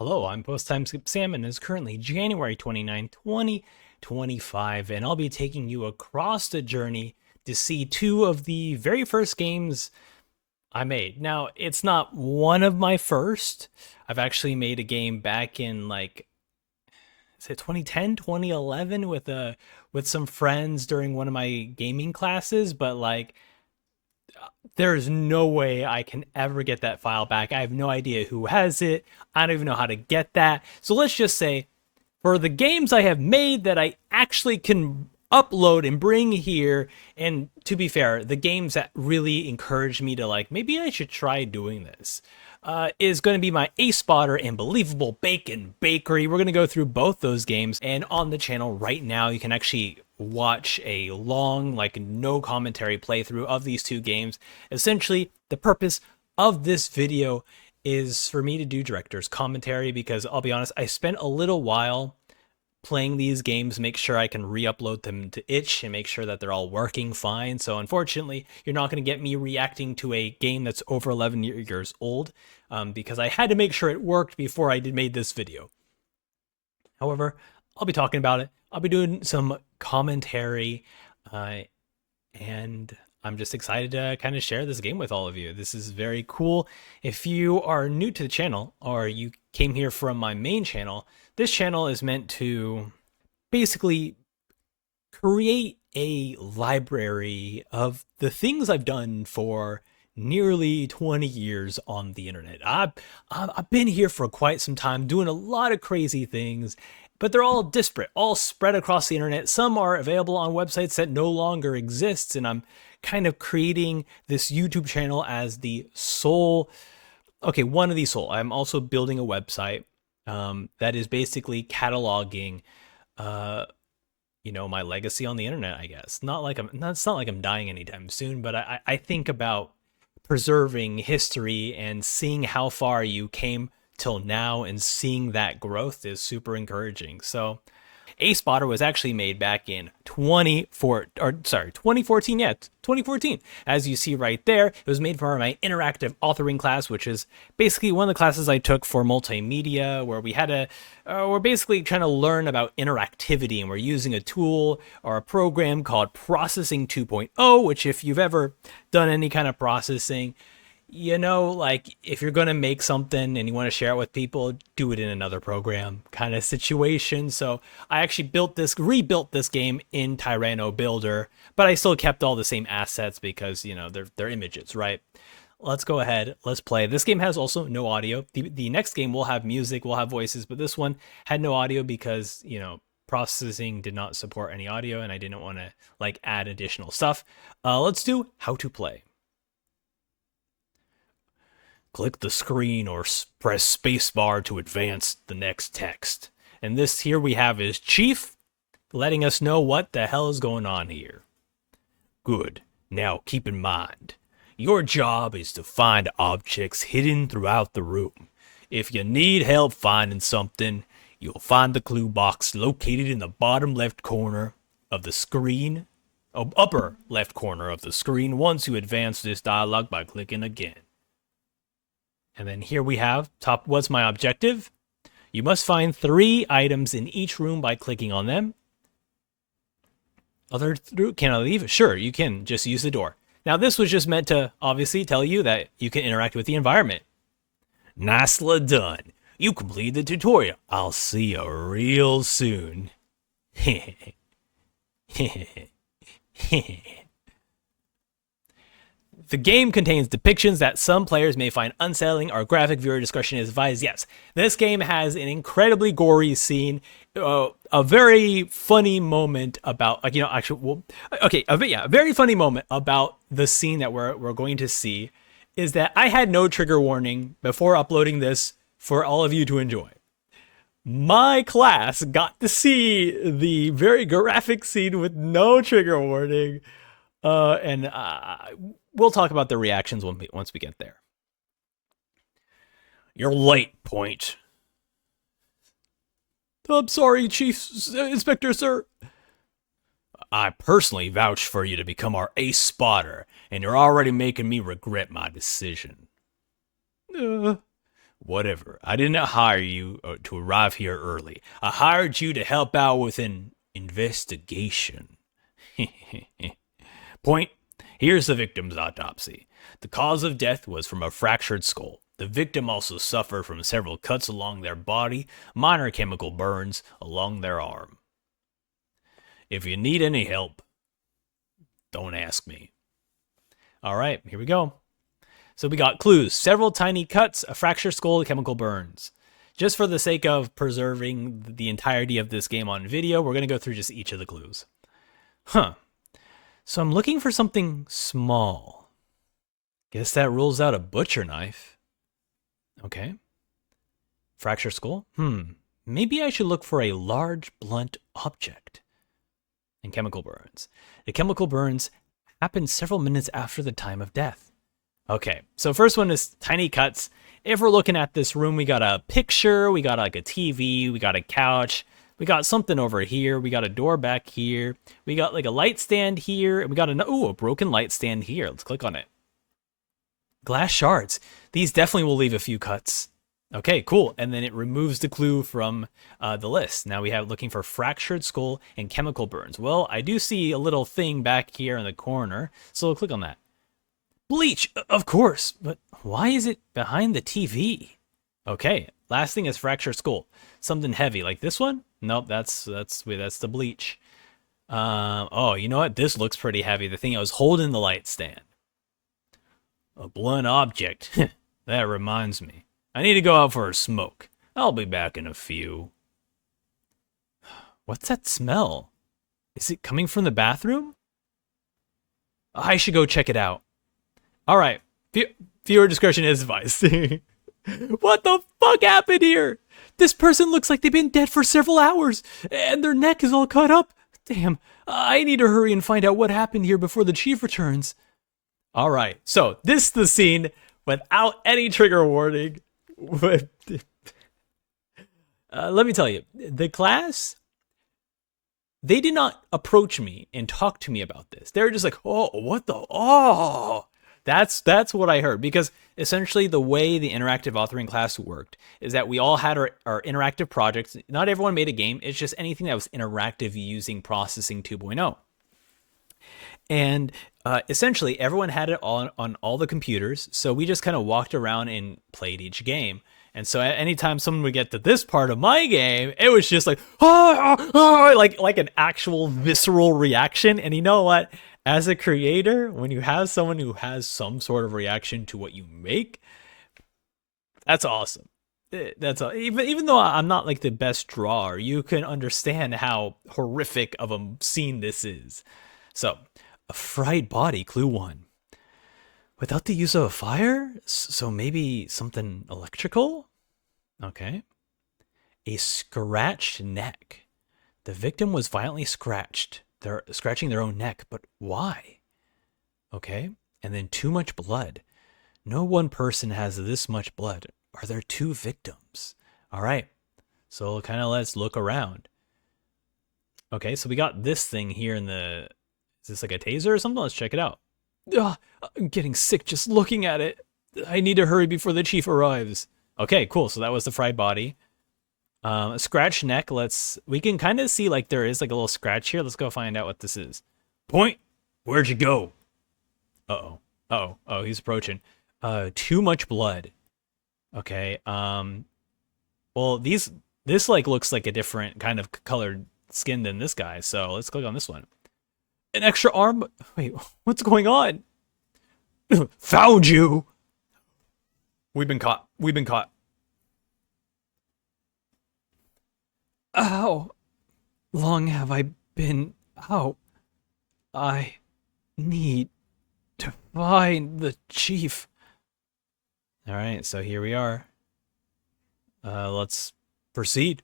Hello, I'm posttimeskipsam, and it's currently January 29, 2025, and I'll be taking you across the journey to see two of the very first games I made. Now, it's not one of my first. I've actually made a game back in is it 2010, 2011 with some friends during one of my gaming classes, but there is no way I can ever get that file back. I have no idea who has it. I don't even know how to get that. So let's just say for the games I have made that I actually can upload and bring here, and to be fair, the games that really encouraged me to maybe I should try doing this, is going to be my Ace Spotter and Believable Bacon Bakery. We're going to go through both those games, and on the channel right now, you can actually watch a long, no commentary playthrough of these two games. Essentially, the purpose of this video is for me to do director's commentary because I'll be honest, I spent a little while playing these games, make sure I can re-upload them to itch and make sure that they're all working fine. So unfortunately, you're not going to get me reacting to a game that's over 11 years old, because I had to make sure it worked before I made this video. However, I'll be talking about it. I'll be doing some commentary, and I'm just excited to kind of share this game with all of you. This is very cool. If you are new to the channel or you came here from my main channel, this channel is meant to basically create a library of the things I've done for nearly 20 years on the internet. I've been here for quite some time doing a lot of crazy things, but they're all disparate, all spread across the internet. Some are available on websites that no longer exist, and I'm kind of creating this YouTube channel as the sole, okay, one of these sole. I'm also building a website that is basically cataloging my legacy on the internet, I guess. It's not like I'm dying anytime soon, but I think about preserving history and seeing how far you came till now and seeing that growth is super encouraging. So Ace Spotter was actually made back in 2014. Yeah, 2014. As you see right there, it was made for my interactive authoring class, which is basically one of the classes I took for multimedia, where we're basically trying to learn about interactivity, and we're using a tool or a program called Processing 2.0, which if you've ever done any kind of processing, if you're going to make something and you want to share it with people, do it in another program kind of situation. So I actually rebuilt this game in Tyranno Builder, but I still kept all the same assets because, they're images, right? Let's go ahead. Let's play. This game has also no audio. The next game will have music, will have voices, but this one had no audio because, processing did not support any audio and I didn't want to add additional stuff. Let's do how to play. Click the screen or press spacebar to advance the next text. And this here we have is Chief letting us know what the hell is going on here. Good. Now keep in mind, your job is to find objects hidden throughout the room. If you need help finding something, you'll find the clue box located in the bottom left corner of the screen, upper left corner of the screen once you advance this dialog by clicking again. And then here we have what's my objective? You must find 3 items in each room by clicking on them. Can I leave? Sure, you can just use the door. Now this was just meant to obviously tell you that you can interact with the environment. Nicely done. You completed the tutorial. I'll see you real soon. The game contains depictions that some players may find unsettling or graphic. Viewer discretion is advised. Yes, this game has an incredibly gory scene, a very funny moment about, a very funny moment about the scene that we're going to see is that I had no trigger warning before uploading this for all of you to enjoy. My class got to see the very graphic scene with no trigger warning, and we'll talk about the reactions once we get there. You're late, Point. I'm sorry, Chief Inspector, sir. I personally vouched for you to become our Ace Spotter, and you're already making me regret my decision. Whatever. I didn't hire you to arrive here early. I hired you to help out with an investigation. Point. Here's the victim's autopsy. The cause of death was from a fractured skull. The victim also suffered from several cuts along their body, minor chemical burns along their arm. If you need any help, don't ask me. All right, here we go. So we got clues, several tiny cuts, a fractured skull, chemical burns. Just for the sake of preserving the entirety of this game on video, we're going to go through just each of the clues. So I'm looking for something small. Guess that rules out a butcher knife. Okay. Fractured skull? Maybe I should look for a large, blunt object. And chemical burns. The chemical burns happened several minutes after the time of death. Okay, so first one is tiny cuts. If we're looking at this room, we got a picture, we got like a TV, we got a couch, we got something over here, we got a door back here, we got like a light stand here, and we got a broken light stand here. Let's click on it. Glass shards. These definitely will leave a few cuts. Okay, cool. And then it removes the clue from the list. Now we have looking for fractured skull and chemical burns. Well, I do see a little thing back here in the corner, so we'll click on that. Bleach, of course, but why is it behind the TV? Okay, last thing is fractured skull. Something heavy, like this one? Nope, that's the bleach. Oh, you know what? This looks pretty heavy. The thing I was holding the light stand. A blunt object. That reminds me. I need to go out for a smoke. I'll be back in a few. What's that smell? Is it coming from the bathroom? I should go check it out. All right, viewer discretion is advised. What the fuck happened here? This person looks like they've been dead for several hours, and their neck is all cut up. Damn, I need to hurry and find out what happened here before the chief returns. All right, so this is the scene without any trigger warning. Let me tell you, the class, they did not approach me and talk to me about this. They were just like, oh, what the, oh. That's what I heard, because essentially the way the interactive authoring class worked is that we all had our interactive projects. Not everyone made a game. It's just anything that was interactive using processing 2.0. And essentially everyone had it on all the computers. So we just kind of walked around and played each game. And so anytime someone would get to this part of my game, it was just like, like an actual visceral reaction. And you know what? As a creator, when you have someone who has some sort of reaction to what you make, that's awesome. That's even though I'm not like the best drawer, you can understand how horrific of a scene this is. So, a fried body, clue 1. Without the use of a fire? So maybe something electrical? Okay. A scratched neck. The victim was violently scratched. They're scratching their own neck, but why? Okay. And then too much blood. No one person has this much blood. Are there 2 victims? All right. So kind of let's look around. Okay, so we got this thing here in the... Is this like a taser or something? Let's check it out. Ugh, I'm getting sick just looking at it. I need to hurry before the chief arrives. Okay, cool. So that was the fried body. A scratched neck. We can kind of see like there is like a little scratch here. Let's go find out what this is. Point. Where'd you go? Uh-oh. Uh-oh. Oh, he's approaching. Too much blood. Okay. Well, this like looks like a different kind of colored skin than this guy. So let's click on this one. An extra arm. Wait, what's going on? Found you. We've been caught. We've been caught. How long have I been out? I need to find the chief. All right, so here we are. Let's proceed.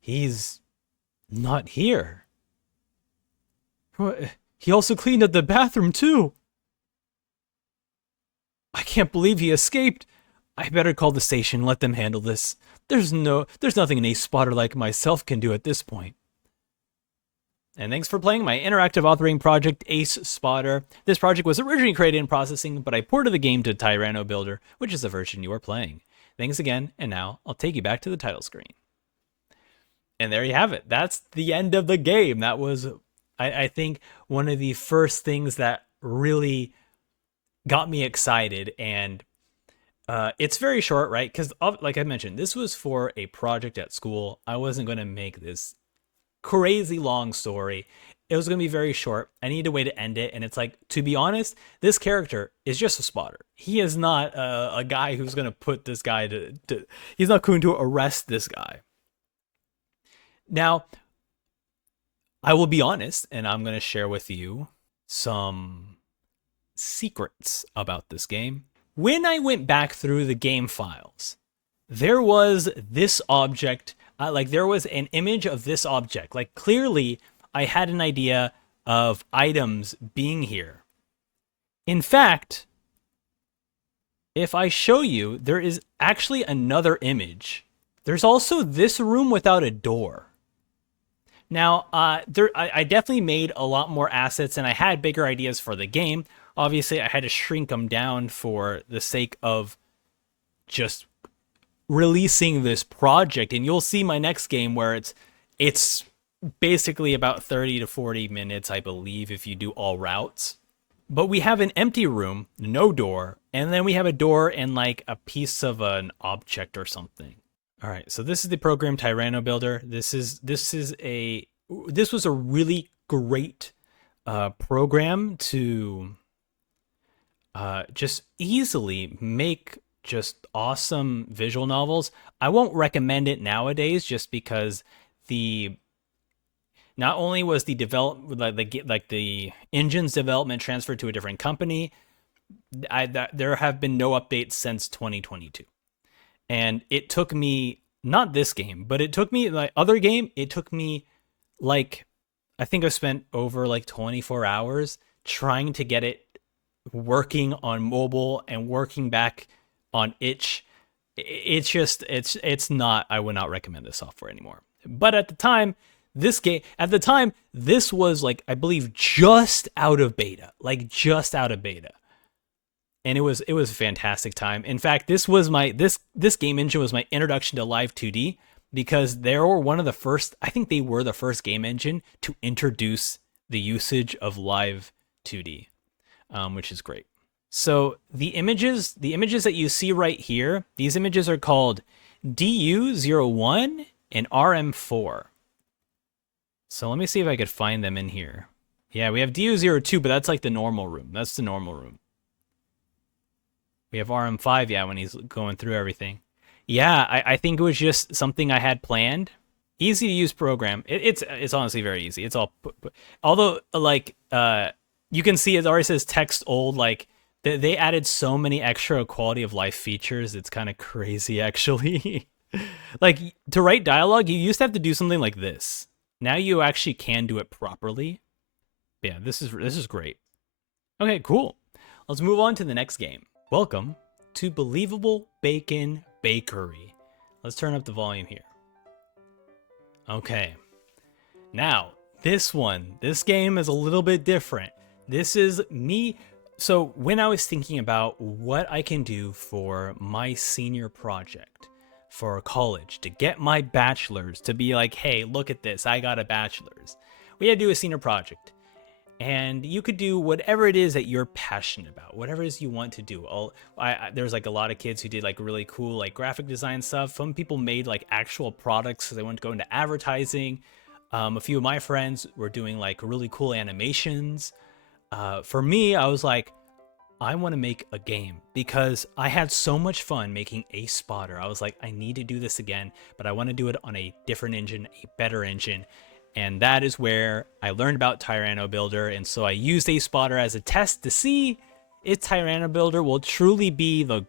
He's not here. He also cleaned up the bathroom too. I can't believe he escaped. I better call the station, let them handle this. There's nothing an ace spotter like myself can do at this point. and thanks for playing my interactive authoring project, Ace Spotter. This project was originally created in processing, but I ported the game to Tyranno Builder, which is the version you are playing. Thanks again, and now I'll take you back to the title screen. And there you have it. That's the end of the game. That was, I think, one of the first things that really got me excited. And it's very short, right? Because, like I mentioned, this was for a project at school. I wasn't going to make this crazy long story. It was going to be very short. I needed a way to end it. And it's like, to be honest, this character is just a spotter. He is not a guy who's going to put this guy to he's not going to arrest this guy. Now, I will be honest, and I'm going to share with you some secrets about this game. When I went back through the game files, there was this object, like there was an image of this object. Like clearly, I had an idea of items being here. In fact, if I show you, there is actually another image. There's also this room without a door. Now, I definitely made a lot more assets and I had bigger ideas for the game. Obviously, I had to shrink them down for the sake of just releasing this project. And you'll see my next game where it's basically about 30 to 40 minutes, I believe, if you do all routes. But we have an empty room, no door, and then we have a door and like a piece of an object or something. All right, so this is the program Tyranno Builder. This was a really great program to just easily make just awesome visual novels. I won't recommend it nowadays just because not only was the the engine's development transferred to a different company, there have been no updates since 2022. And it took me, not this game, but it took me, like other game, it took me like, I think I spent over like 24 hours trying to get it working on mobile and working back on itch. It's not, I would not recommend this software anymore. But at the time, this was like, I believe just out of beta. And it was a fantastic time. In fact, this game engine was my introduction to Live 2D because they were one of the first, I think they were the first game engine to introduce the usage of Live 2D, which is great. So the images that you see right here, these images are called DU01 and RM4. So let me see if I could find them in here. Yeah, we have DU02, but that's like the normal room. That's the normal room. We have RM5, yeah, when he's going through everything. Yeah, I think it was just something I had planned. Easy to use program. It's honestly very easy. It's all, although like you can see it already says text old. Like they added so many extra quality of life features. It's kind of crazy actually. Like to write dialogue, you used to have to do something like this. Now you actually can do it properly. Yeah, this is great. Okay, cool. Let's move on to the next game. Welcome to Believable Bacon Bakery. Let's turn up the volume here. Okay. Now, this game is a little bit different. This is me. So when I was thinking about what I can do for my senior project for college, to get my bachelor's, to be like, hey, look at this, I got a bachelor's. We had to do a senior project. And you could do whatever it is that you're passionate about, whatever it is you want to do. There's like a lot of kids who did like really cool like graphic design stuff. Some people made like actual products because they wanted to go into advertising. A few of my friends were doing like really cool animations. For me, I was like, I want to make a game because I had so much fun making Ace Spotter. I was like, I need to do this again, but I want to do it on a different engine, a better engine. And that is where I learned about Tyranno Builder. And so I used Ace Spotter as a test to see if Tyranno Builder will truly be a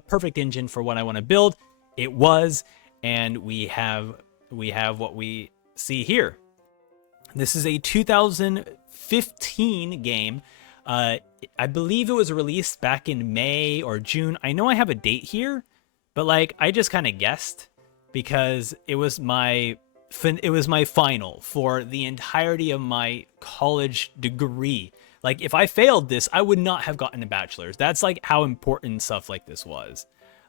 perfect engine for what I want to build. It was, and we have what we see here. This is a 2015 game. I believe it was released back in May or June. I know I have a date here, but like I just kind of guessed because it was my it was my final for the entirety of my college degree. Like, if I failed this, I would not have gotten a bachelor's. That's like how important stuff like this was.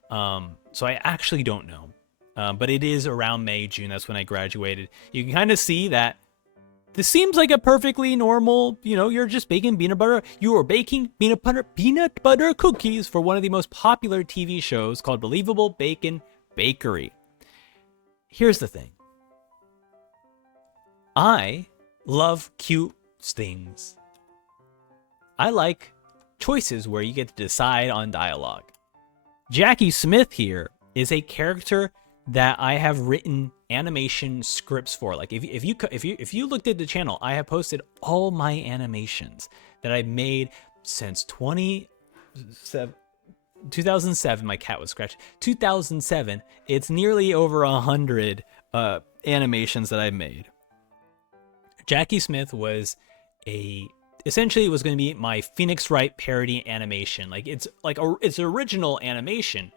So I actually don't know. But it is around May, June. That's when I graduated. You can kind of see that this seems like a perfectly normal, you're just baking peanut butter. You are baking peanut butter cookies for one of the most popular TV shows called Believable Bacon Bakery. Here's the thing. I love cute things. I like choices where you get to decide on dialogue. Jackie Smith here is a character that I have written animation scripts for. Like, if you looked at the channel, I have posted all my animations that I made since 2007. My cat was scratched. 2007. It's nearly over 100 animations that I've made. Jackie Smith was essentially it was going to be my Phoenix Wright parody animation. Like, it's original animation,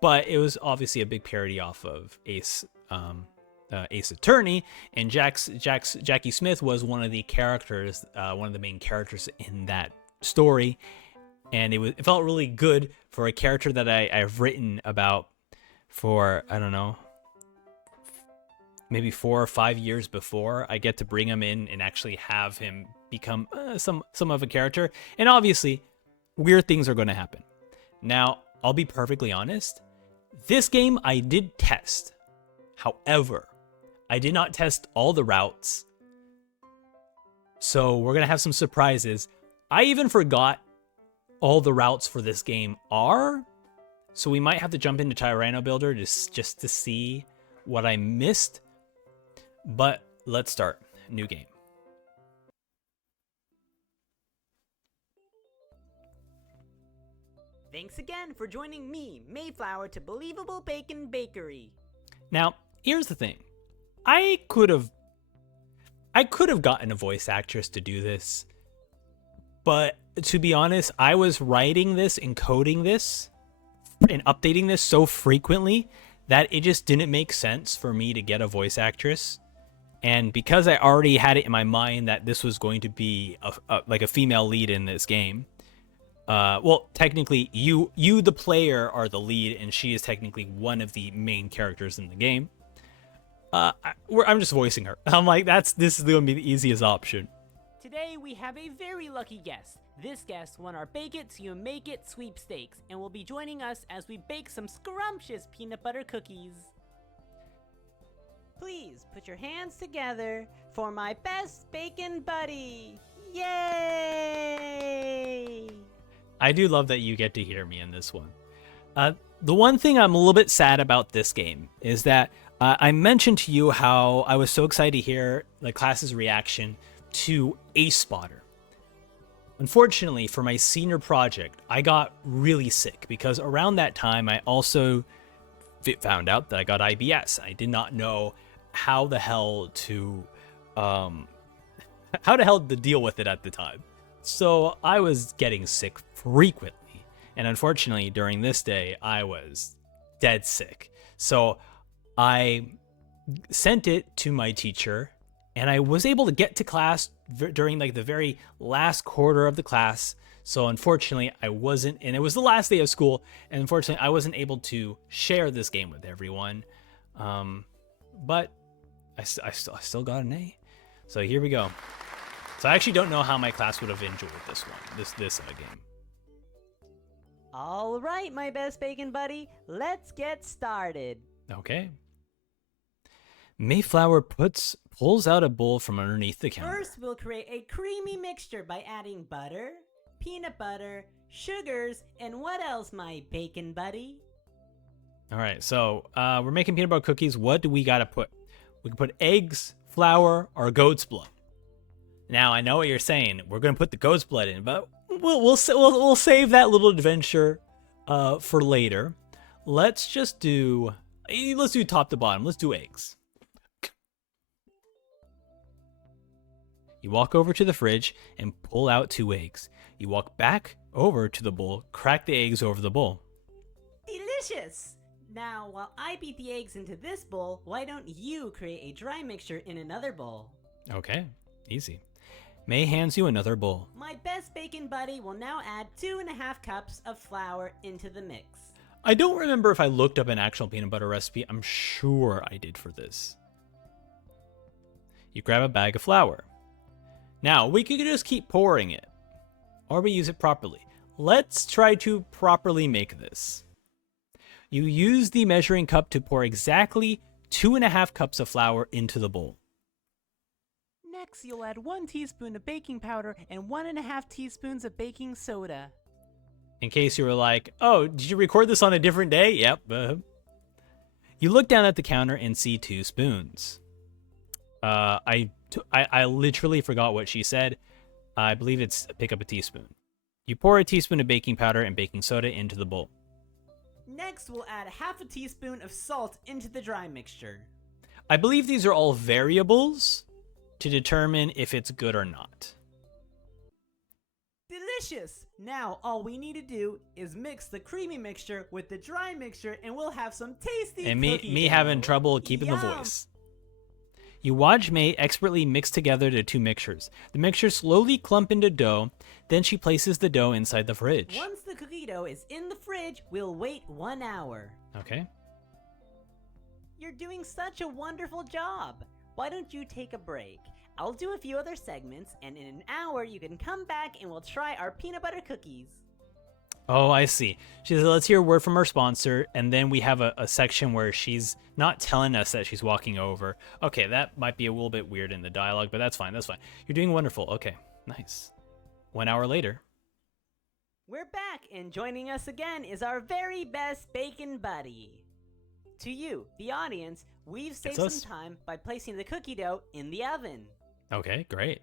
but it was obviously a big parody off of Ace Attorney, and Jackie Smith was one of the characters, one of the main characters in that story, and it felt really good for a character that I've written about for, I don't know, maybe 4 or 5 years before. I get to bring him in and actually have him become some of a character, and obviously weird things are going to happen. Now, I'll be perfectly honest, this game I did test. However, I did not test all the routes, so we're going to have some surprises. I even forgot all the routes for this game are, so we might have to jump into Tyranno Builder just to see what I missed. But let's start. New game. Thanks again for joining me, Mayflower, to Believable Bacon Bakery. Now, here's the thing. I could have gotten a voice actress to do this, but to be honest, I was writing this and coding this and updating this so frequently that it just didn't make sense for me to get a voice actress. And because I already had it in my mind that this was going to be like a female lead in this game, well, technically you the player are the lead, and she is technically one of the main characters in the game. I'm just voicing her. I'm like, this is going to be the easiest option. Today we have a very lucky guest. This guest won our Bake It So You Make It sweepstakes and will be joining us as we bake some scrumptious peanut butter cookies. Please put your hands together for my best bacon buddy. Yay! I do love that you get to hear me in this one. The one thing I'm a little bit sad about this game is that I mentioned to you how I was so excited to hear the class's reaction to Ace Spotter. Unfortunately, for my senior project, I got really sick because around that time I also found out that I got IBS. I did not know how the hell to deal with it at the time. So I was getting sick frequently, and unfortunately during this day I was dead sick. So I sent it to my teacher, and I was able to get to class during like the very last quarter of the class. So unfortunately I wasn't, and it was the last day of school, and unfortunately I wasn't able to share this game with everyone. But I still got an A. So here we go. So I actually don't know how my class would have enjoyed this one, this game. All right, my best bacon buddy, let's get started. Okay. Mayflower pulls out a bowl from underneath the counter. First, we'll create a creamy mixture by adding butter, peanut butter, sugars, and what else, my bacon buddy? All right, so we're making peanut butter cookies. What do we gotta put? We can put eggs, flour, or goat's blood. Now I know what you're saying. We're gonna put the goat's blood in, but we'll save that little adventure for later. Let's do top to bottom. Let's do eggs. You walk over to the fridge and pull out 2 eggs. You walk back over to the bowl, crack the eggs over the bowl. Delicious! Now, while I beat the eggs into this bowl, why don't you create a dry mixture in another bowl? Okay, easy. May hands you another bowl. My best bacon buddy will now add 2.5 cups of flour into the mix. I don't remember if I looked up an actual peanut butter recipe. I'm sure I did for this. You grab a bag of flour. Now, we could just keep pouring it, or we use it properly. Let's try to properly make this. You use the measuring cup to pour exactly 2.5 cups of flour into the bowl. Next, you'll add 1 teaspoon of baking powder and 1.5 teaspoons of baking soda. In case you were like, oh, did you record this on a different day? Yep. You look down at the counter and see 2 spoons. I literally forgot what she said. I believe it's pick up a teaspoon. You pour a teaspoon of baking powder and baking soda into the bowl. Next, we'll add 1/2 teaspoon of salt into the dry mixture. I believe these are all variables to determine if it's good or not. Delicious! Now, all we need to do is mix the creamy mixture with the dry mixture and we'll have some tasty And cookie me dough. having trouble keeping the Yum. voice. You watch May expertly mix together the 2 mixtures. The mixtures slowly clump into dough, then she places the dough inside the fridge. Once the cookie dough is in the fridge, we'll wait 1 hour. Okay. You're doing such a wonderful job. Why don't you take a break? I'll do a few other segments, and in an hour you can come back and we'll try our peanut butter cookies. Oh, I see. She says, let's hear a word from our sponsor, and then we have a section where she's not telling us that she's walking over. Okay, that might be a little bit weird in the dialogue, but that's fine, that's fine. You're doing wonderful. Okay, nice. 1 hour later. We're back, and joining us again is our very best bacon buddy. To you, the audience, we've saved It's us. some time by placing the cookie dough in the oven. Okay, great.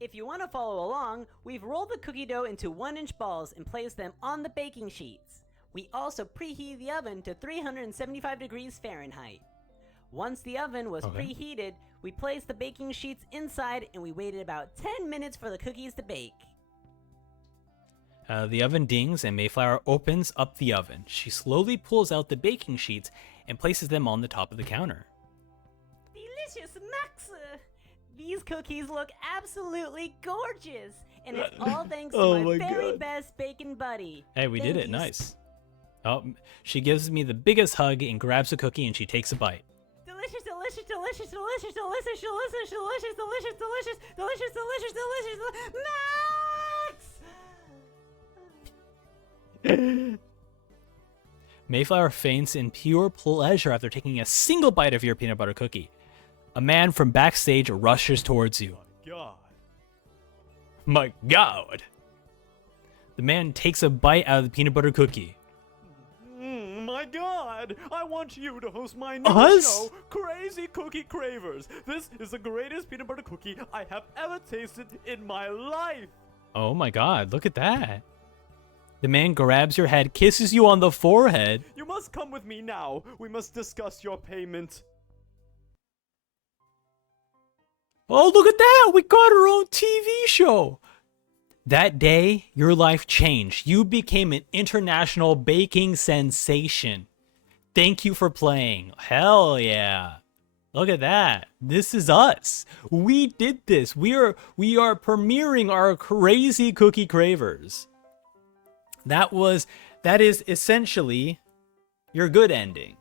If you want to follow along, we've rolled the cookie dough into 1-inch balls and placed them on the baking sheets. We also preheated the oven to 375 degrees Fahrenheit. Once the oven was preheated, we placed the baking sheets inside and we waited about 10 minutes for the cookies to bake. The oven dings and Mayflower opens up the oven. She slowly pulls out the baking sheets and places them on the top of the counter. Delicious, Max! These cookies look absolutely gorgeous, and it's all thanks to Oh my my very God. best bacon buddy. Hey, we did Thank it. you Nice. Oh, she gives me the biggest hug and grabs a cookie and she takes a bite. Delicious, delicious, delicious, delicious, delicious, delicious, delicious, delicious, delicious, delicious, delicious, delicious, Max! Mayflower faints in pure pleasure after taking a single bite of your peanut butter cookie. A man from backstage rushes towards you. God. My God! The man takes a bite out of the peanut butter cookie. My God! I want you to host my new Us? show, Crazy Cookie Cravers. This is the greatest peanut butter cookie I have ever tasted in my life. Oh my God, look at that. The man grabs your head, kisses you on the forehead. You must come with me now. We must discuss your payment. Oh, look at that! We got our own TV show! That day, your life changed. You became an international baking sensation. Thank you for playing. Hell yeah. Look at that. This is us. We did this. We are premiering our Crazy Cookie Cravers. That is essentially your good ending.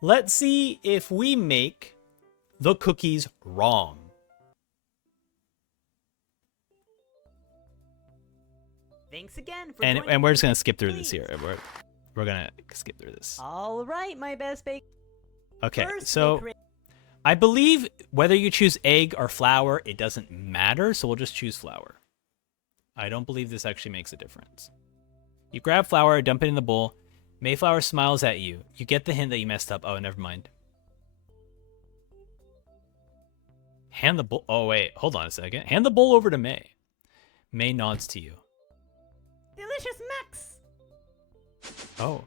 Let's see if we make the cookies wrong. Thanks again for And joining we're me. just gonna skip through this Please. here. We're gonna skip through this. All right, my best bacon. Okay, First, so we'll create- I believe whether you choose egg or flour, it doesn't matter. So we'll just choose flour. I don't believe this actually makes a difference. You grab flour, dump it in the bowl. Mayflower smiles at you. You get the hint that you messed up. Oh, never mind. Hand the bowl. Oh wait, hold on a second. Hand the bowl over to May. May nods to you. Delicious Max! Oh.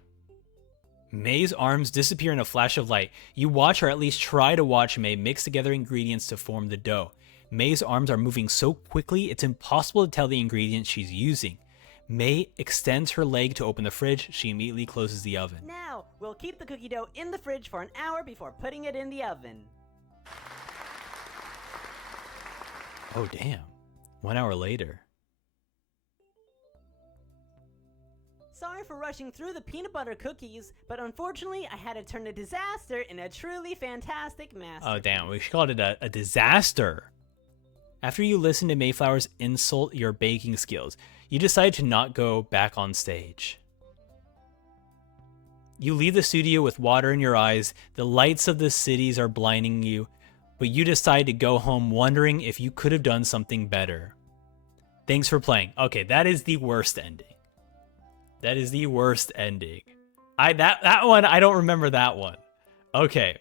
May's arms disappear in a flash of light. You watch, or at least try to watch, May mix together ingredients to form the dough. May's arms are moving so quickly, it's impossible to tell the ingredients she's using. May extends her leg to open the fridge. She immediately closes the oven. Now, we'll keep the cookie dough in the fridge for an hour before putting it in the oven. Oh, damn. 1 hour later. Sorry for rushing through the peanut butter cookies, but unfortunately I had to turn a disaster in a truly fantastic masterpiece. Oh, damn. We called it a disaster. After you listen to Mayflower's insult your baking skills, you decide to not go back on stage. You leave the studio with water in your eyes. The lights of the cities are blinding you, but you decide to go home wondering if you could have done something better. Thanks for playing. Okay, that is the worst ending. That is the worst ending. That one, I don't remember that one. Okay,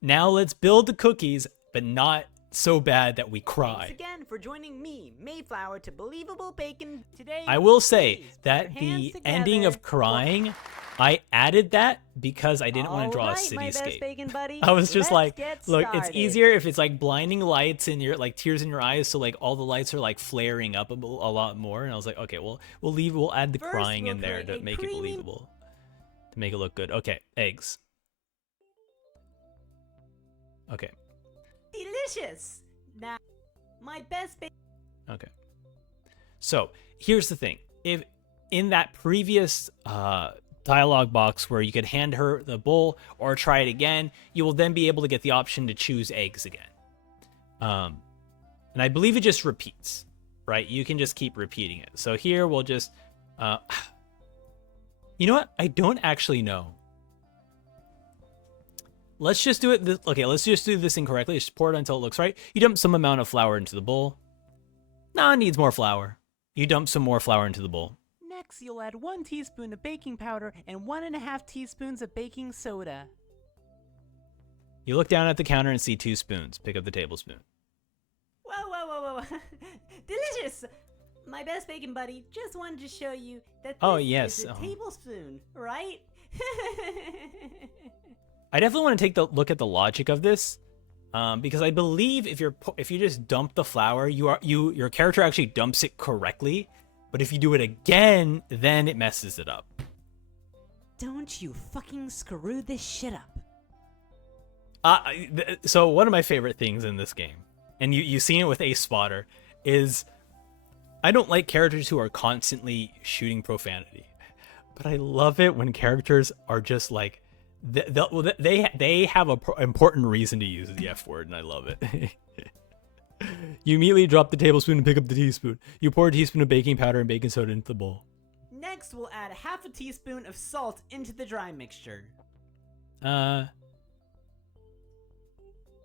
now let's build the cookies, but not so bad that we cry. Thanks again for joining me, Mayflower, to Believable Bacon today. I will say Please put that your hands the ending of together. crying, I added that because I didn't want to draw a Alright, my best cityscape. bacon buddy, I was just let's like, get look, it's started. easier if it's like blinding lights and you're like tears in your eyes, so like all the lights are like flaring up a lot more. And I was like, okay, well, we'll add the First, crying we'll in there create to a make it creamy- believable, to make it look good. Okay, eggs. Okay, Delicious. Now, my best bacon. okay. So here's the thing: if in that previous dialogue box where you could hand her the bowl or try it again, you will then be able to get the option to choose eggs again. And I believe it just repeats, right? You can just keep repeating it. So here we'll just, you know what? I don't actually know. Let's just do it. Okay, let's just do this incorrectly. Just pour it until it looks right. You dump some amount of flour into the bowl. Nah, it needs more flour. You dump some more flour into the bowl. Next, you'll add 1 teaspoon of baking powder and 1.5 teaspoons of baking soda. You look down at the counter and see 2 spoons. Pick up the tablespoon. Whoa, whoa, whoa, whoa. Delicious! My best bacon buddy just wanted to show you that this Oh, yes. is a tablespoon, right? I definitely want to take the look at the logic of this, because I believe if you just dump the flour, your character actually dumps it correctly, but if you do it again, then it messes it up. Don't you fucking screw this shit up. So one of my favorite things in this game, and you've seen it with Ace Spotter, is I don't like characters who are constantly shooting profanity, but I love it when characters are just like, they have an important reason to use the F word, and I love it. You immediately drop the tablespoon and pick up the teaspoon. You pour a teaspoon of baking powder and baking soda into the bowl. Next, we'll add 1/2 teaspoon of salt into the dry mixture.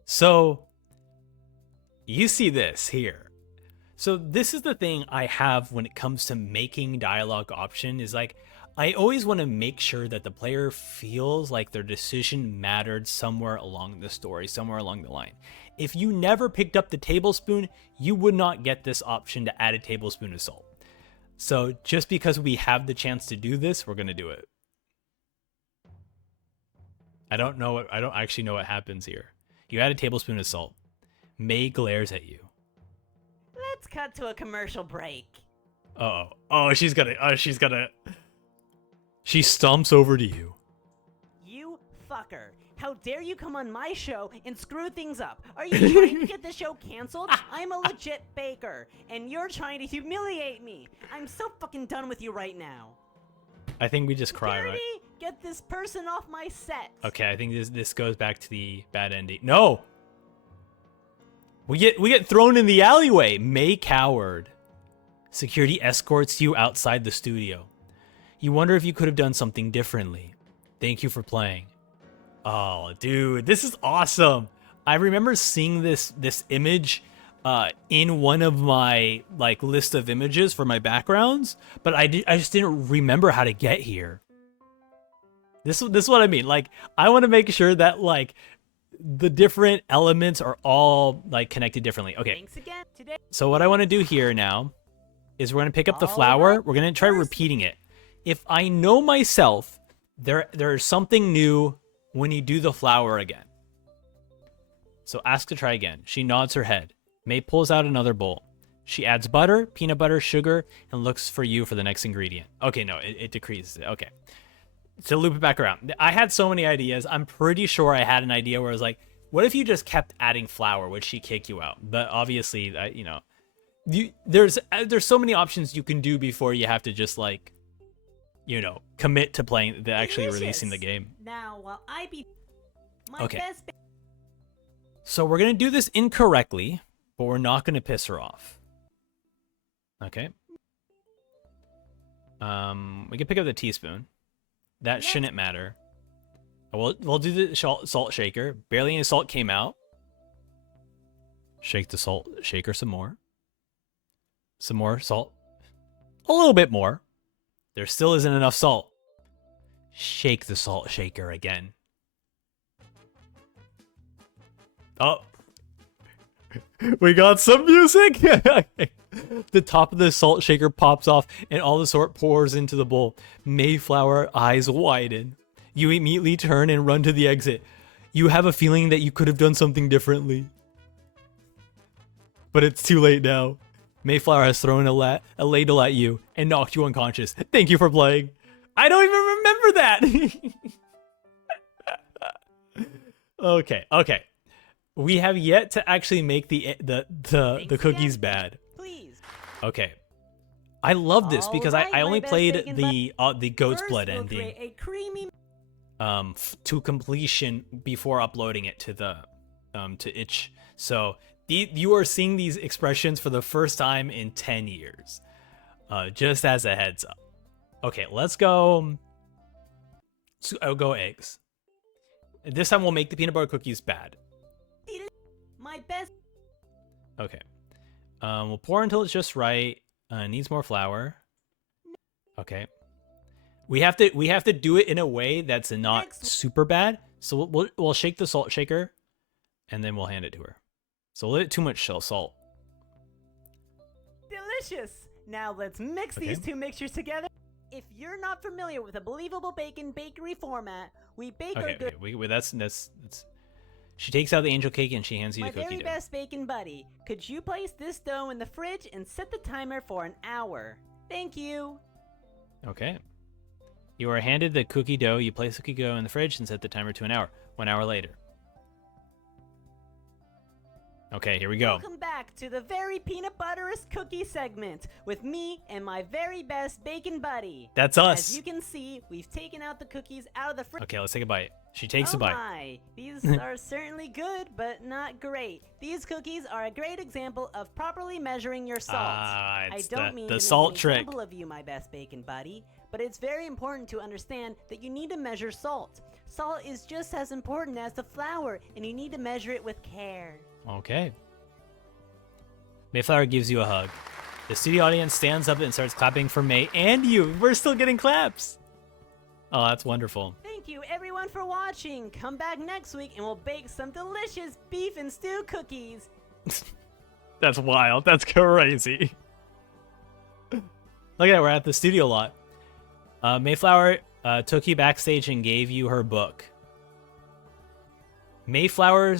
So you see this here. So this is the thing I have when it comes to making dialogue option, is like, I always want to make sure that the player feels like their decision mattered somewhere along the story, somewhere along the line. If you never picked up the tablespoon, you would not get this option to add a tablespoon of salt. So just because we have the chance to do this, we're going to do it. I don't actually know what happens here. You add a tablespoon of salt. May glares at you. Let's cut to a commercial break. Uh-oh. She stomps over to you. You fucker. How dare you come on my show and screw things up? Are you trying to get the show canceled? I'm a legit baker, and you're trying to humiliate me. I'm so fucking done with you right now. I think we just cry, Security, right? get this person off my set. Okay, I think this goes back to the bad ending. No! We get thrown in the alleyway. May coward. Security escorts you outside the studio. You wonder if you could have done something differently. Thank you for playing. Oh, dude, this is awesome. I remember seeing this image in one of my like list of images for my backgrounds, but I just didn't remember how to get here. This is what I mean. Like, I want to make sure that like the different elements are all like connected differently. Okay. Thanks again today. So what I want to do here now is we're going to pick up the All flour. right, We're going to try first- repeating it. If I know myself, there's something new when you do the flour again. So ask to try again. She nods her head. May pulls out another bowl. She adds butter, peanut butter, sugar, and looks for you for the next ingredient. Okay, no, it decreases it. Okay. To loop it back around. I had so many ideas. I'm pretty sure I had an idea where I was like, what if you just kept adding flour? Would she kick you out? But obviously, there's so many options you can do before you have to just like, commit to playing, to actually releasing the game. Now, while I be my Okay. best So we're gonna do this incorrectly, but we're not gonna piss her off. Okay. We can pick up the teaspoon. That shouldn't matter. We'll do the salt shaker. Barely any salt came out. Shake the salt shaker some more. Some more salt. A little bit more. There still isn't enough salt. Shake the salt shaker again. Oh. We got some music. The top of the salt shaker pops off and all the salt pours into the bowl. Mayflower eyes widen. You immediately turn and run to the exit. You have a feeling that you could have done something differently. But it's too late now. Mayflower has thrown a ladle at you and knocked you unconscious. Thank you for playing. I don't even remember that. Okay. We have yet to actually make the cookies bad. please. Okay. I love this because Alright, I only my best played bacon the goat's First, blood we'll ending create a creamy to completion before uploading it to the to itch. So you are seeing these expressions for the first time in 10 years. Just as a heads up. Okay, let's go. I'll go eggs. This time we'll make the peanut butter cookies bad. my best Okay. We'll pour until it's just right. Needs more flour. Okay. We have to do it in a way that's not Next. super bad. So we'll shake the salt shaker, and then we'll hand it to her. So a little too much salt. delicious. Now let's mix Okay. these two mixtures together. If you're not familiar with a Believable Bacon bakery format, we bake our Okay. good That's. She takes out the angel cake and she hands you My the cookie very dough. best bacon buddy, could you place this dough in the fridge and set the timer for an hour? Thank you. Okay. You are handed the cookie dough. You place the cookie dough in the fridge and set the timer to an hour. 1 hour later. Okay, here we go. Welcome back to the very peanut butterest cookie segment with me and my very best bacon buddy. That's us. As you can see, we've taken out the cookies out of the fridge. Okay, let's take a bite. She takes Oh a bite. my, these are certainly good, but not great. These cookies are a great example of properly measuring your salt. Ah, I it's don't mean the to salt make an trick. example of you, my best bacon buddy, but it's very important to understand that you need to measure salt. Salt is just as important as the flour, and you need to measure it with care. Okay. Mayflower gives you a hug. The studio audience stands up and starts clapping for May and you. We're still getting claps. Oh, that's wonderful. Thank you everyone for watching. Come back next week and we'll bake some delicious beef and stew cookies. That's wild. That's crazy. Look at that. We're at the studio lot. Mayflower took you backstage and gave you her book. Mayflower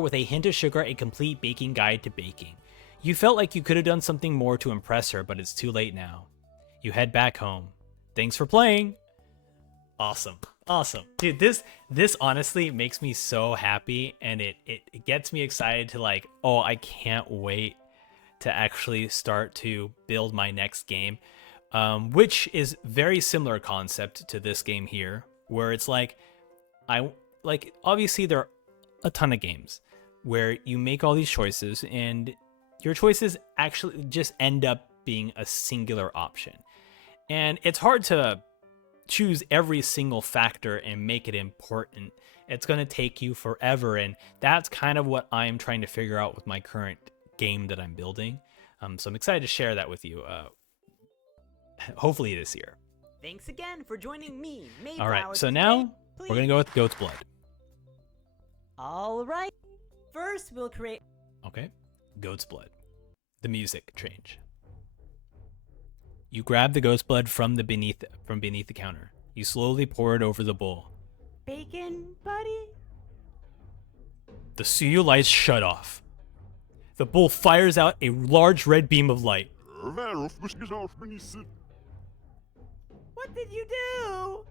with a hint of sugar, a complete baking guide to baking. You felt like you could have done something more to impress her, but it's too late now. You head back home. Thanks for playing. Awesome. Dude, this honestly makes me so happy, and it gets me excited to like, oh, I can't wait to actually start to build my next game. Which is very similar concept to this game here, where it's like, obviously there are a ton of games where you make all these choices and your choices actually just end up being a singular option. And it's hard to choose every single factor and make it important. It's going to take you forever. And that's kind of what I'm trying to figure out with my current game that I'm building. So I'm excited to share that with you, hopefully this year. Thanks again for joining me, Mayflower. All right, so today. now Please. we're going to go with Goat's Blood. All right. First, we'll create. Okay, Goat's Blood. The music change. You grab the goat's blood from beneath the counter. You slowly pour it over the bowl. Bacon, buddy? The studio lights shut off. The bull fires out a large red beam of light. What did you do?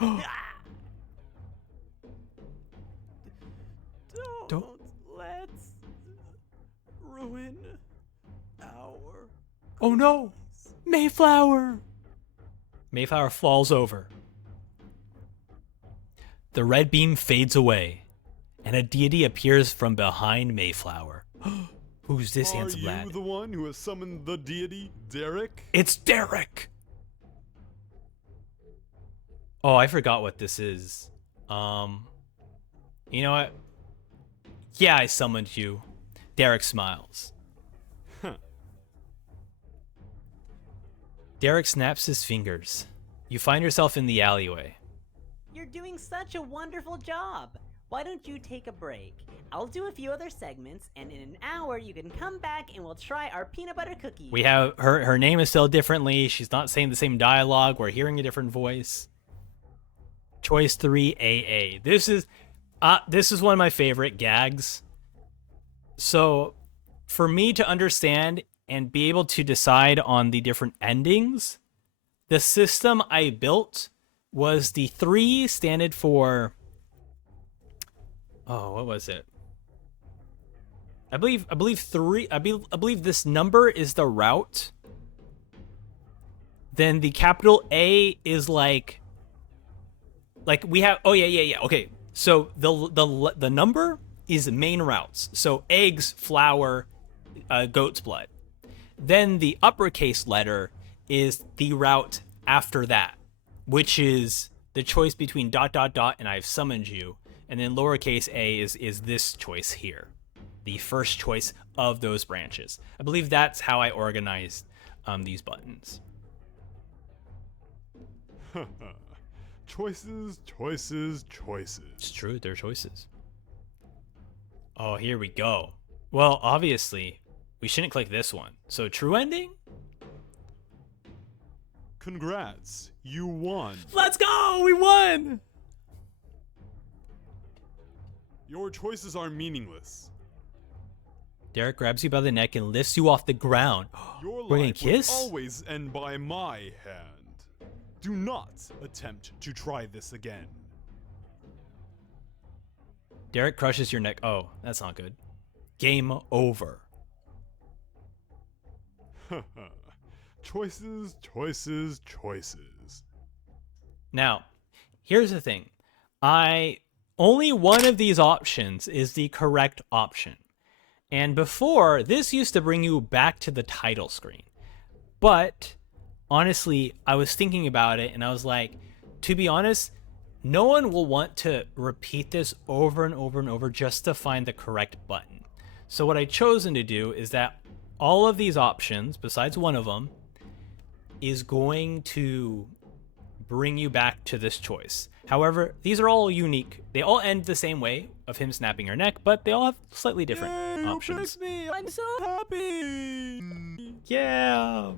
Ah! Don't let's ruin our. Oh no! Mayflower! Mayflower falls over. The red beam fades away, and a deity appears from behind Mayflower. Who's this handsome lad? Are you the one who has summoned the deity, Derek? It's Derek! Oh, I forgot what this is. You know what? Yeah, I summoned you. Derek smiles. Huh. Derek snaps his fingers. You find yourself in the alleyway. You're doing such a wonderful job. Why don't you take a break? I'll do a few other segments, and in an hour you can come back and we'll try our peanut butter cookies. We have her name is spelled differently. She's not saying the same dialogue. We're hearing a different voice. Choice 3 AA. This is one of my favorite gags. So, for me to understand and be able to decide on the different endings, the system I built was the 3 standard for... Oh, what was it? I believe this number is the route. Then the capital A is like we have. Oh yeah. Okay, so the number is main routes. So eggs, flour, goat's blood. Then the uppercase letter is the route after that, which is the choice between ... and I've summoned you. And then lowercase a is this choice here, the first choice of those branches. I believe that's how I organized these buttons. Choices. It's true, they're choices. Oh, here we go. Well, obviously, we shouldn't click this one. So true ending? Congrats, you won. Let's go, we won! Your choices are meaningless. Derek grabs you by the neck and lifts you off the ground. Your We're gonna life kiss? will always end by my hand. Do not attempt to try this again. Derek crushes your neck. Oh, that's not good. Game over. Choices. Now, here's the thing. Only one of these options is the correct option. And before, this used to bring you back to the title screen. But, honestly, I was thinking about it and I was like, to be honest, no one will want to repeat this over and over and over just to find the correct button. So what I've chosen to do is that all of these options, besides one of them, is going to bring you back to this choice. However, these are all unique. They all end the same way of him snapping her neck, but they all have slightly different options. Me. I'm so happy. Yeah.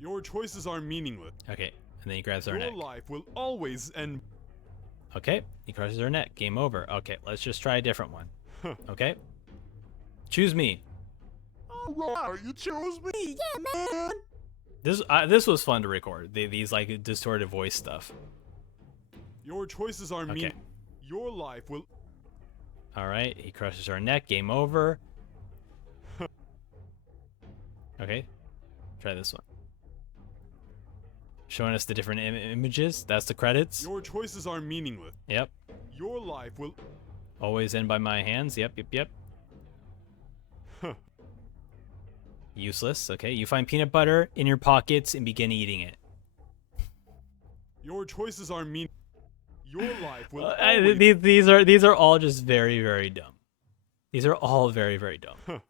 Your choices are meaningless. Okay, and then he grabs her Your neck. life will always end. Okay, he crushes her neck. Game over. Okay, let's just try a different one. Okay? Choose me. Wow, you chose me. Yeah, man. This was fun to record. These like distorted voice stuff. Your choices are Okay. Your life will. All right, he crushes her neck. Game over. Okay, try this one. Showing us the different images. That's the credits. Your choices are meaningless. Yep. Your life will. Always end by my hands. Yep. Useless. Okay, you find peanut butter in your pockets and begin eating it. Your choices are mean. Your life will. These are all just very, very dumb. These are all very, very dumb.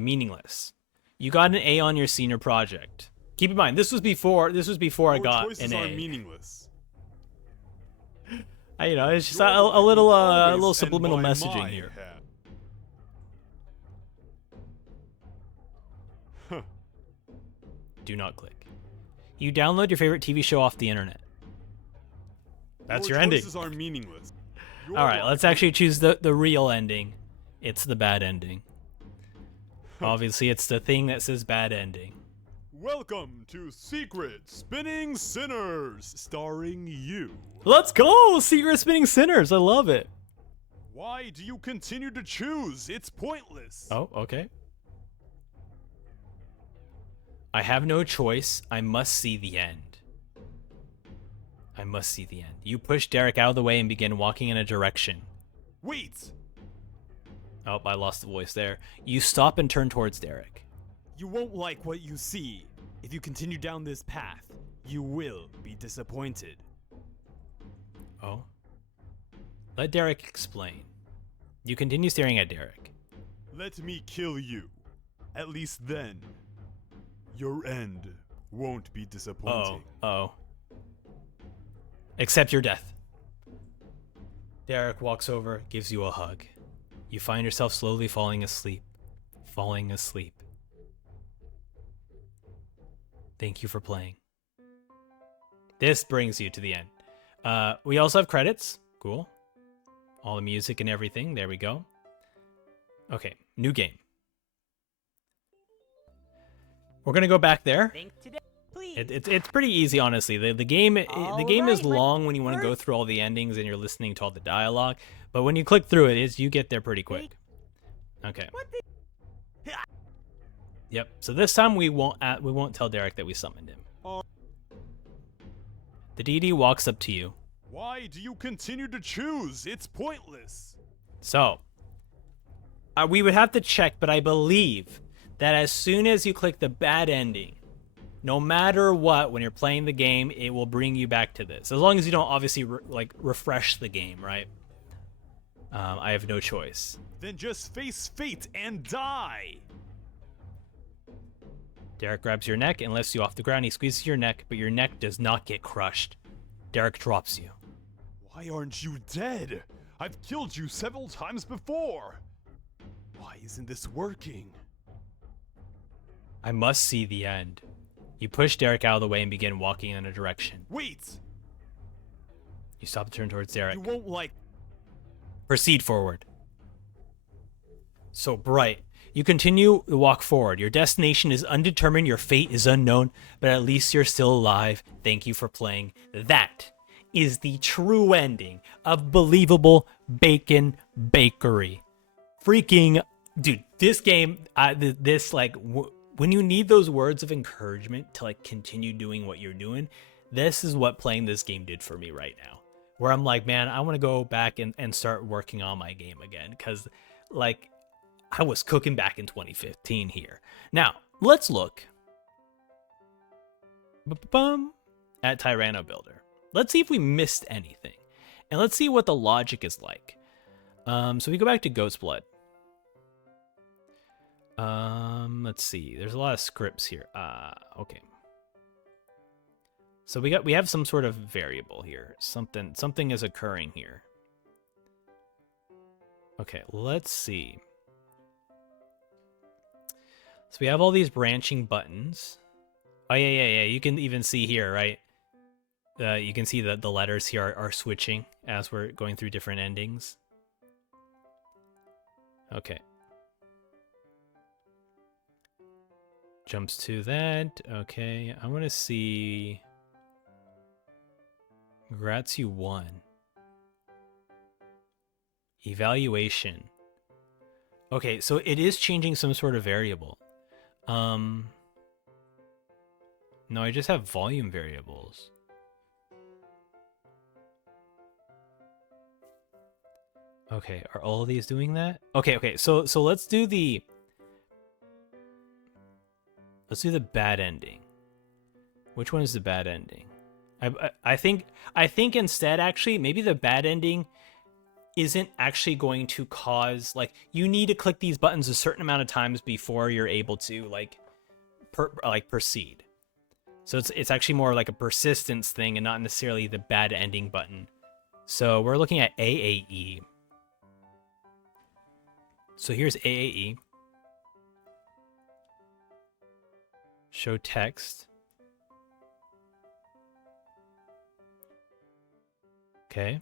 Meaningless. You got an A on your senior project. Keep in mind, this was before I got Your choices an are A. meaningless. It's just Your a life will little always subliminal end by messaging my here. hand. Do not click. You download your favorite TV show off the internet. That's your ending. Choices are meaningless. Your All right, life let's actually choose the real ending. It's the bad ending. Obviously, it's the thing that says bad ending. Welcome to Secret Spinning Sinners, starring you. Let's go! Secret Spinning Sinners. I love it. Why do you continue to choose? It's pointless. Oh, okay. I have no choice. I must see the end. I must see the end. You push Derek out of the way and begin walking in a direction. Wait! Oh, I lost the voice there. You stop and turn towards Derek. You won't like what you see. If you continue down this path, you will be disappointed. Oh? Let Derek explain. You continue staring at Derek. Let me kill you. At least then, your end won't be disappointing. Oh. Accept your death. Derek walks over, gives you a hug. You find yourself slowly falling asleep. Falling asleep. Thank you for playing. This brings you to the end. We also have credits. Cool. All the music and everything. There we go. Okay, new game. We're gonna go back there. Think today, please. It's pretty easy, honestly. The game is Alright, long when you want to go through all the endings and you're listening to all the dialogue, but when you click through it, you get there pretty quick. Okay. What the? Yep. So this time we won't tell Derek that we summoned him. The DD walks up to you. Why do you continue to choose? It's pointless. So we would have to check, but I believe that as soon as you click the bad ending, no matter what, when you're playing the game, it will bring you back to this. As long as you don't obviously refresh the game, right? I have no choice. Then just face fate and die. Derek grabs your neck and lifts you off the ground. He squeezes your neck, but your neck does not get crushed. Derek drops you. Why aren't you dead? I've killed you several times before. Why isn't this working? I must see the end. You push Derek out of the way and begin walking in a direction. Wait! You stop and turn towards Derek. You won't like... Proceed forward. So bright. You continue the walk forward. Your destination is undetermined, your fate is unknown, but at least you're still alive. Thank you for playing. That is the true ending of Believable Bacon Bakery. Freaking, dude, this game, when you need those words of encouragement to continue doing what you're doing, this is what playing this game did for me right now. Where I'm like, man, I want to go back and start working on my game again, because I was cooking back in 2015 here. Now, let's look at Tyranno Builder. Let's see if we missed anything. And let's see what the logic is like. So we go back to Goat's Blood. Let's see. There's a lot of scripts here. Okay. So we have some sort of variable here. Something is occurring here. Okay, let's see. So we have all these branching buttons. Oh, yeah. You can even see here, right? You can see that the letters here are switching as we're going through different endings. Okay. Jumps to that. Okay, I want to see... Congrats, you won. Evaluation. Okay, so it is changing some sort of variable. No, I just have volume variables. Okay, are all of these doing that? Okay, so let's do the bad ending. Which one is the bad ending? I think instead, actually, maybe the bad ending isn't actually going to cause, you need to click these buttons a certain amount of times before you're able to proceed. So it's actually more like a persistence thing and not necessarily the bad ending button. So we're looking at AAE. So here's AAE. Show text. Okay.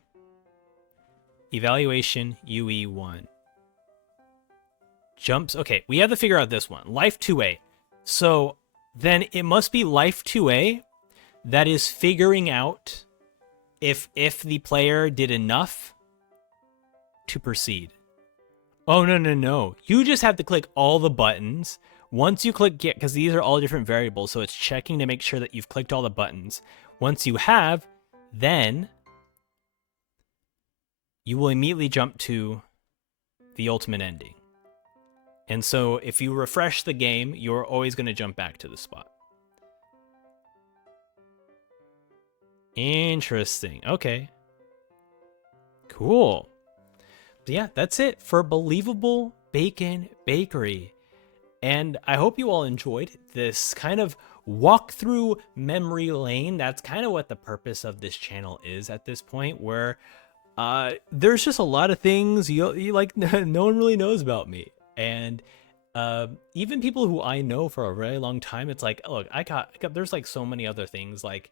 Evaluation UE1. Jumps. Okay, we have to figure out this one. Life 2A. So then it must be Life 2A that is figuring out if the player did enough to proceed. Oh, no. You just have to click all the buttons. Once you click get, because these are all different variables, so it's checking to make sure that you've clicked all the buttons. Once you have, then you will immediately jump to the ultimate ending. And so if you refresh the game, you're always going to jump back to the spot. Interesting. Okay. Cool. But yeah, that's it for Believable Bacon Bakery. And I hope you all enjoyed this kind of walk through memory lane. That's kind of what the purpose of this channel is at this point, where there's just a lot of things you like no one really knows about me. And even people who I know for a very long time, it's like, look, I got there's like so many other things. Like,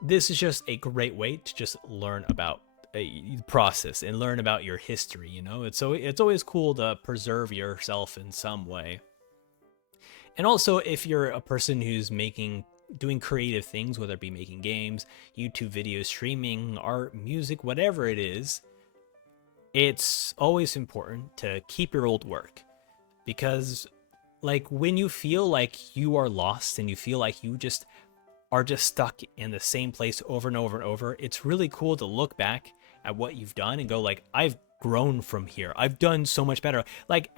this is just a great way to just learn about a process and learn about your history, you know? It's always cool to preserve yourself in some way. And also, if you're a person who's doing creative things, whether it be making games, YouTube videos, streaming, art, music, whatever it is, it's always important to keep your old work. Because, like, when you feel like you are lost and you feel like you just are just stuck in the same place over and over and over, it's really cool to look back at what you've done and go like, I've grown from here. I've done so much better. Like,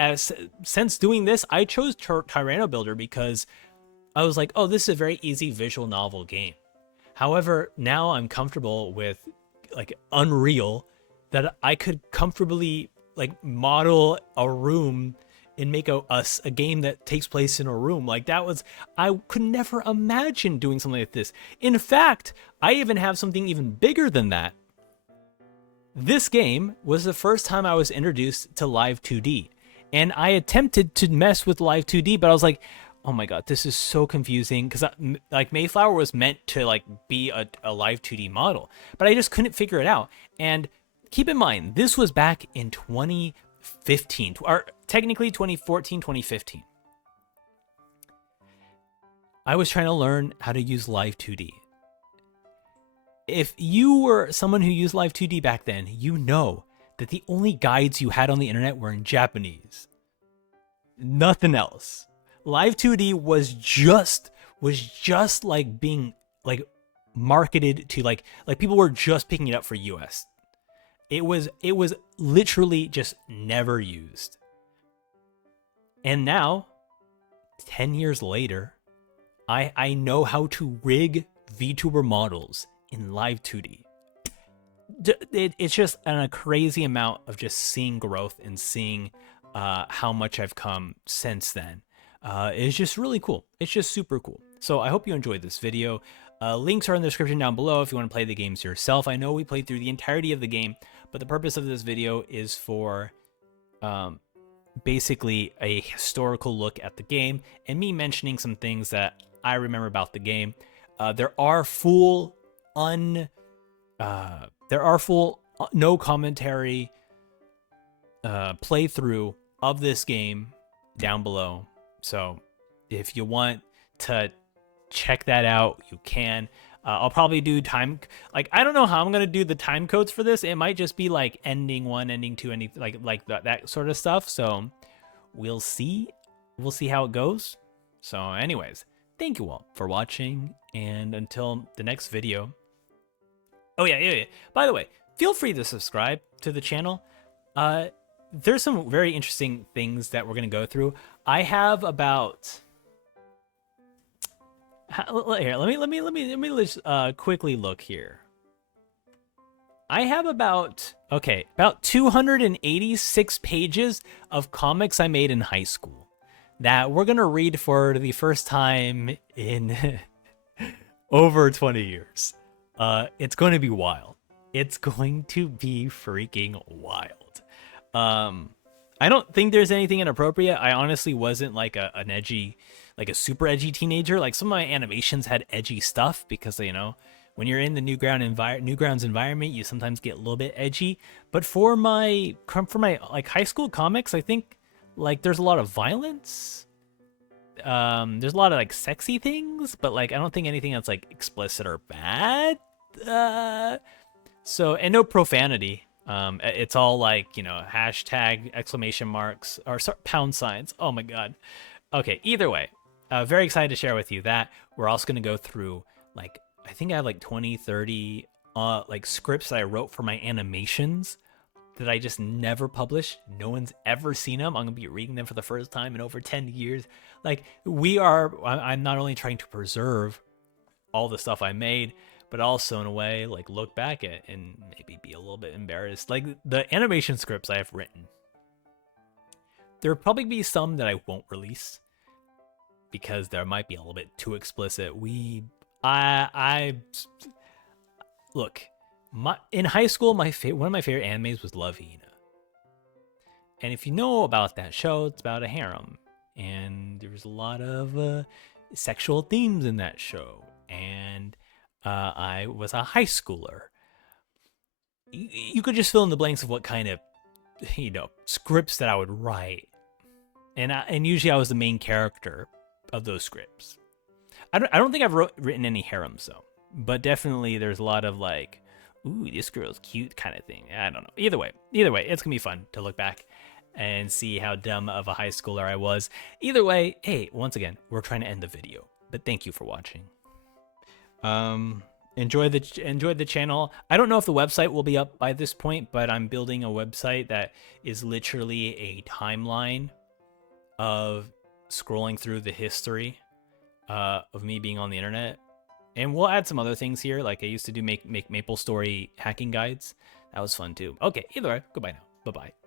since doing this, I chose Tyranno Builder because I was like, oh, this is a very easy visual novel game. However, now I'm comfortable with like Unreal, that I could comfortably like model a room and make a game that takes place in a room. Like, I could never imagine doing something like this. In fact, I even have something even bigger than that. This game was the first time I was introduced to Live 2D. And I attempted to mess with Live 2D, but I was like, oh my god, this is so confusing. Because like Mayflower was meant to like be a Live 2D model, but I just couldn't figure it out. And keep in mind, this was back in 2015, or technically 2014, 2015. I was trying to learn how to use Live 2D. If you were someone who used Live 2D back then, you know that the only guides you had on the internet were in Japanese. Nothing else. Live 2D was just like being like marketed to like people were just picking it up for US. It was literally just never used. And now, 10 years later, I know how to rig VTuber models in Live 2D. It's just a crazy amount of just seeing growth and seeing how much I've come since then. It's just really cool. It's just super cool. So I hope you enjoyed this video. Links are in the description down below if you want to play the games yourself. I know we played through the entirety of the game, but the purpose of this video is for basically a historical look at the game and me mentioning some things that I remember about the game. There are full no commentary playthrough of this game down below. So if you want to check that out, you can. I'll probably do time, like, I don't know how I'm gonna do the time codes for this. It might just be like ending 1, ending 2, ending like that sort of stuff. So we'll see how it goes. So anyways, thank you all for watching, and until the next video. Oh yeah. By the way, feel free to subscribe to the channel. There's some very interesting things that we're gonna go through. I have about here. Let me just quickly look here. I have about 286 pages of comics I made in high school that we're gonna read for the first time in over 20 years. It's going to be wild. It's going to be freaking wild. I don't think there's anything inappropriate. I honestly wasn't like an edgy, like a super edgy teenager. Like, some of my animations had edgy stuff because, you know, when you're in the Newgrounds environment, you sometimes get a little bit edgy. But for my like high school comics, I think like there's a lot of violence. There's a lot of like sexy things, but like I don't think anything that's like explicit or bad. So and no profanity. It's all like, you know, hashtag exclamation marks or pound signs. Oh my god. Okay, either way, very excited to share with you that. We're also going to go through, like, I think I have like 20, 30 like scripts that I wrote for my animations that I just never published. No one's ever seen them. I'm going to be reading them for the first time in over 10 years. Like, I'm not only trying to preserve all the stuff I made, but also in a way, like, look back at and maybe be a little bit embarrassed. Like, the animation scripts I have written, there'll probably be some that I won't release because there might be a little bit too explicit. I look, in high school, one of my favorite animes was Love Hina. And if you know about that show, it's about a harem, and there's a lot of sexual themes in that show. And I was a high schooler. You could just fill in the blanks of what kind of, you know, scripts that I would write. And usually I was the main character of those scripts. I don't think I've written any harems though, but definitely there's a lot of like, ooh, this girl's cute kind of thing. I don't know. Either way, it's gonna be fun to look back and see how dumb of a high schooler I was. Either way, hey, once again, we're trying to end the video, but thank you for watching. Enjoy the channel. I don't know if the website will be up by this point, but I'm building a website that is literally a timeline of scrolling through the history of me being on the internet. And we'll add some other things here. Like I used to do make MapleStory hacking guides. That was fun too. Okay, either way, goodbye now. Bye-bye.